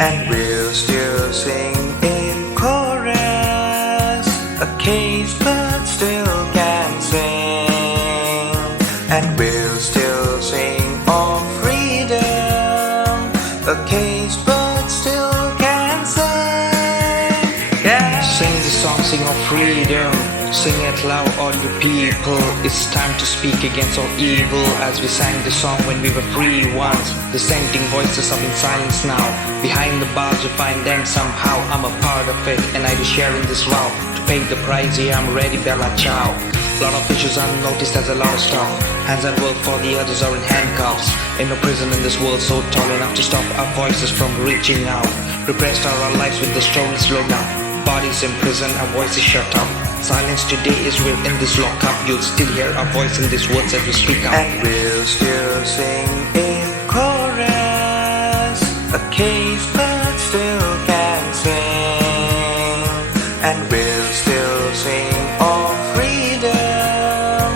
and we'll still sing in chorus. A caged bird still can sing, and we'll still sing of freedom. A caged bird still can sing. Yeah. Sing the song, sing of freedom. Sing it loud, all you people. It's time to speak against all evil. As we sang the song when we were free once. Dissenting voices are in silence now. Behind the bars you find them somehow. I'm a part of it and I do share in this vow. To pay the price, yeah, I'm ready, Bella Ciao. Lot of issues unnoticed, as a lot of stuff. Hands at work for the others are in handcuffs. Ain't no prison in this world so tall enough to stop our voices from reaching out. Repressed are our lives with the story slow down. Bodies in prison, our voices shut up. Silence today is real in this lockup. You'll still hear our voice in these words as we speak out. And we'll still sing in chorus. A caged bird still can sing, and we'll still sing of freedom.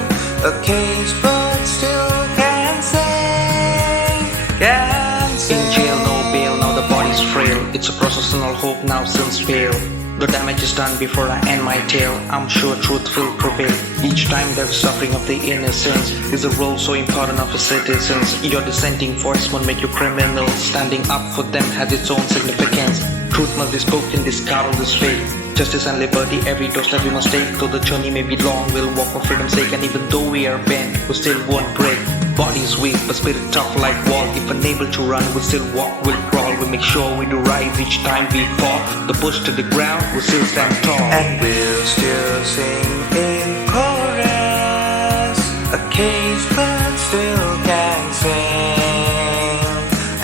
A caged bird still can sing, can sing. In jail, no bail, now the body's frail. It's a processional hope now since fail. The damage is done before I end my tale. I'm sure truth will prevail. Each time there's suffering of the innocents is a role so important of the citizens. Your dissenting voice won't make you criminal. Standing up for them has its own significance. Truth must be spoken, discard all this fake. Justice and liberty, every doorstep we must take. Though the journey may be long, we'll walk for freedom's sake. And even though we are bent, we still won't break. Body's weak, but spirit tough like wall. If unable to run, we'll still walk, we'll crawl. We make sure we do rise each time we fall. The push to the ground, we'll still stand tall. And we'll still sing in chorus. A caged bird still can sing,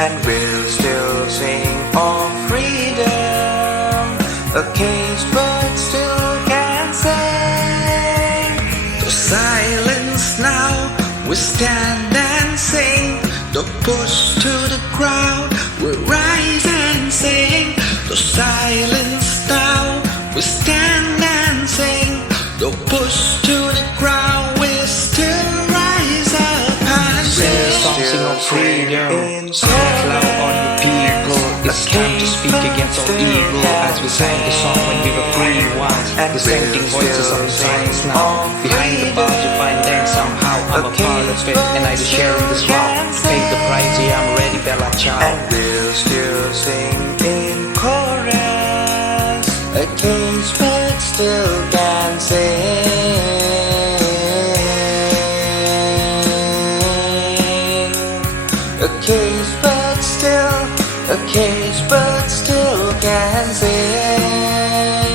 and we'll still sing of freedom. A caged bird still can sing. The silence now, we stand and sing. The push to the crowd, we rise and sing. The silence now, we stand and sing. The push to the crowd, we still rise up and sing. Sing the song, sing of freedom. Sing it loud, all you people. It's time to speak against all evil. As we sang the song when we were free once. Dissenting voices are in silence now. Behind the bars you find them somehow. I'm a part of it and I do share in this vow. Pay the price, yeah, I'm ready, Bella Ciao. And we'll still sing in chorus. A caged bird still can sing. A caged bird still can sing.